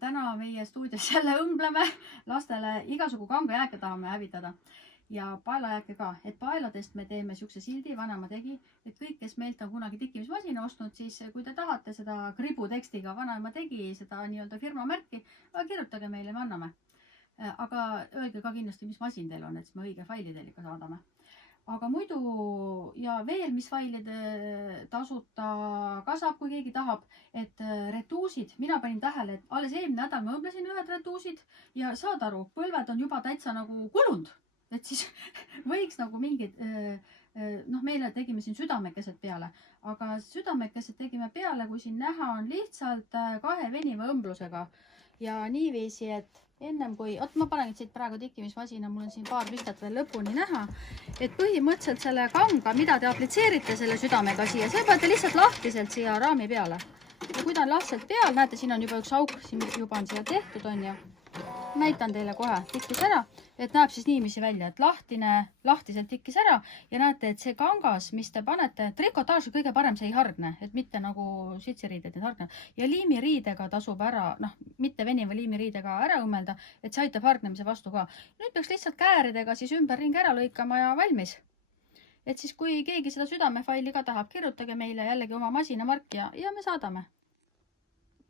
Täna meie stuudios jälle õmbleme lastele igasugu kangajääke tahame hävitada ja paelajääke ka, et paeladest me teeme siukse sildi, vanaema tegi, et kõik, kes meilt on kunagi tikkimismasina ostnud, siis kui te tahate seda kributekstiga vanaema tegi seda nii-öelda firma märki, kirjutage meile, me anname. Aga öelge ka kindlasti, mis masin teil on, et me õige faili teil ikka saadame. Aga muidu ja veel, mis failide tasuta ka saab, kui keegi tahab, et retuusid, mina panin tähele, et alles eelmine nädal ma õmblesin ühed retuusid ja saad aru, põlved on juba täitsa nagu kulunud, et siis võiks nagu mingid, meile tegime siin südamekesed peale, aga südamekesed tegime peale, kui siin näha on lihtsalt 2 veniva õmblusega ja niiviisi, et ennem kui, ma panen siit praegu tikkimismasina, mul on siin paar pistet veel lõpuni näha, et põhimõtteliselt selle kanga, mida te aplitseerite selle südamega siia, see panete lihtsalt lahtiselt siia raami peale. Ja kui ta on lahtiselt peal, näete, siin on juba üks auk, siin juba on siia tehtud, on ju. Näitan teile kohe, tikkis ära, et näeb siis niiviisi välja, et lahtiselt tikkis ära ja näete, et see kangas, mis te panete, trikotaaž kõige parem, see ei hargne, et mitte nagu sitsiriided need hargnevad. Ja liimiriidega tasub ära, mitte veniva liimiriidega ära õmmelda, et see aitab hargnemise vastu ka. Nüüd peaks lihtsalt kääridega siis ümberringi ära lõikama ja valmis. Et siis kui keegi seda südamefaili ka tahab, kirjutage meile jällegi oma masinamark ja me saadame.